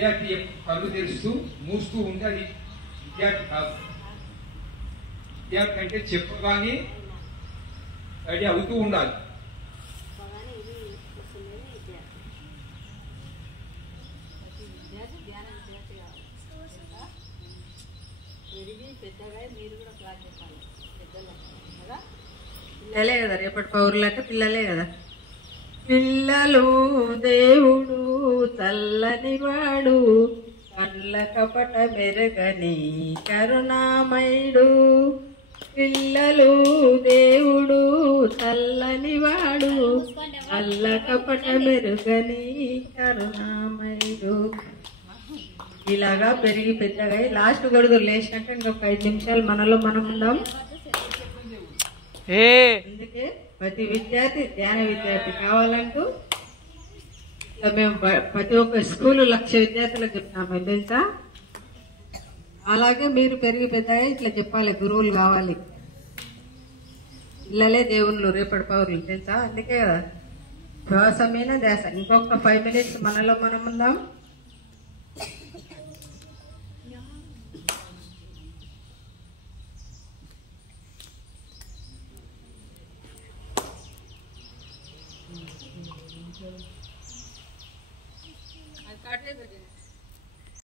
విద్యార్థి కళ్ళు తెరుస్తూ మూస్తూ ఉంటే అది విద్యార్థి కాదు. విద్యార్థి అంటే చెప్పగానే రెడీ అవుతూ ఉండాలి. పిల్లలే కదా రేపటి పౌరులు అంటే పిల్లలే కదా. పిల్లలు దేవుడు చల్లని వాడు, కళ్ళ కపట మెరుగని కరుణామయుడు. పిల్లలు దేవుడు చల్లని వాడు, కళ్ళ కపట మెరుగని కరుణామయుడు. ఇలాగా పెరిగి పెద్దగా లాస్ట్ గడుగురు లేచినాక ఇంకొక 5 నిమిషాలు మనలో మనం ఉందాం. అందుకే ప్రతి విద్యార్థి ధ్యాన విద్యార్థి కావాలంటూ మేము ప్రతి ఒక్క స్కూలు 1,00,000 విద్యార్థులకు చెప్తున్నాము తెలుసా. అలాగే మీరు పెరిగి పెద్దగా ఇట్లా చెప్పాలి, గురువులు కావాలి. పిల్లలే దేవుళ్ళు రేపటి పౌరులు తెలుసా. అందుకే కదా శ్వాసమైన ధ్యాస. ఇంకొక 5 మినిట్స్ మనలో మనం ఉందాం. काटे